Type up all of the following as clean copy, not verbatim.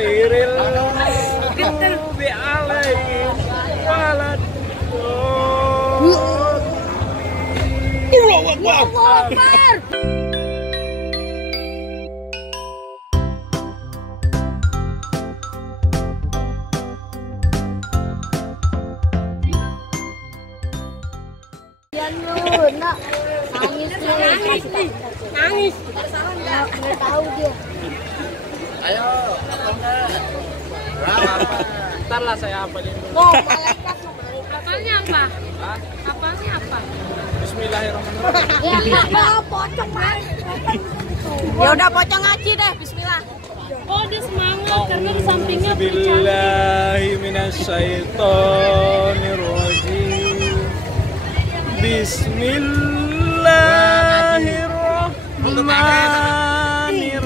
ghairil maghdubi alaihim waladdallin. Allahu Akbar. Nangis. Nggak tahu dia. Ayo, apa enggak? Berapa? Ntar lah saya hafalin dulu. Oh, malaikat. Apanya apa? Hah? Apanya apa? Bismillahirrahmanirrahim. Ya enggak, pocong Mas. Ya udah pocong ngaji deh, bismillah. Oh, dia semangat karena di sampingnya Billahi minasyaitonirrajim. Bismillahirrahmanirrahim.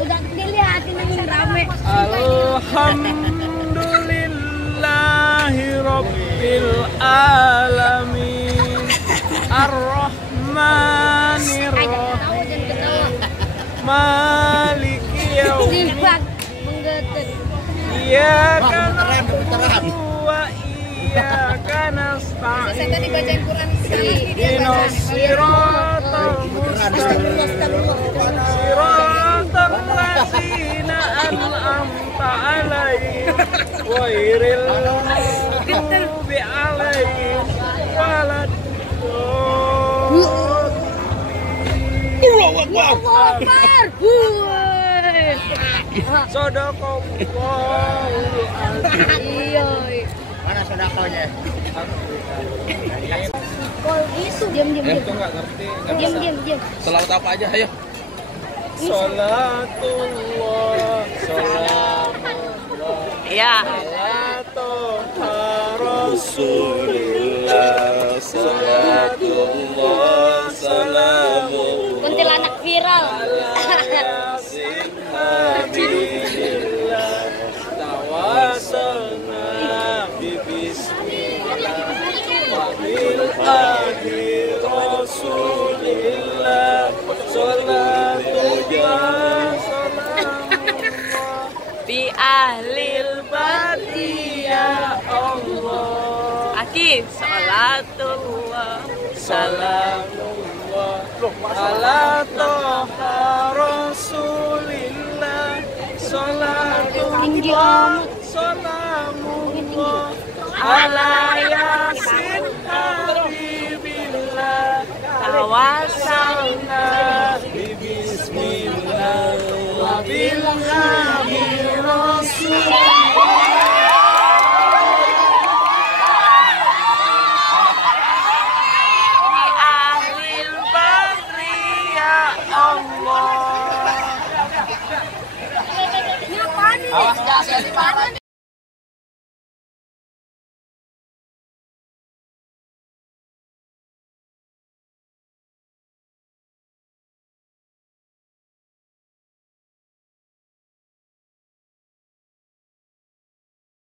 Udah dilihatin yang rame. Alhamdulillahi rabbil alamin. Ar-Rahmanir-Rahim. Maliki yaumiddin. Iyyaka na'budu wa iyyaka nasta'in. Saya tadi bacain Quran sekali. Ihdinas siratal mustaqim. Siratal ladzina an'amta 'alaihim ghairil maghdubi 'alaihim waladdallin. Allahu Akbar. Sadaqallahul azim. Iya. Mana sodakonya? Kalau itu diam. Itu nggak ngerti. Diam. Selawat apa aja, ayo. Salatullah, salamullah. Iya. Salatullah Rasulillah. Salatullah, salamullah. Kuntilanak viral. Yasin Habibillah. Tawasalna bismillah. Wabil akhir Rasulillah. Salatullah, salamullah. Bi ahlil Bati ya Allah. Aki, salatullah. Salamullah ala toha Rasulillah. Salatullah, salamullah ala Yasin Habibillah. Tawasalna Bismillah wabil akhir Rasulillah. bi ahlil badri ya Allah. Ini apaan ini? Awas gas ya di mana?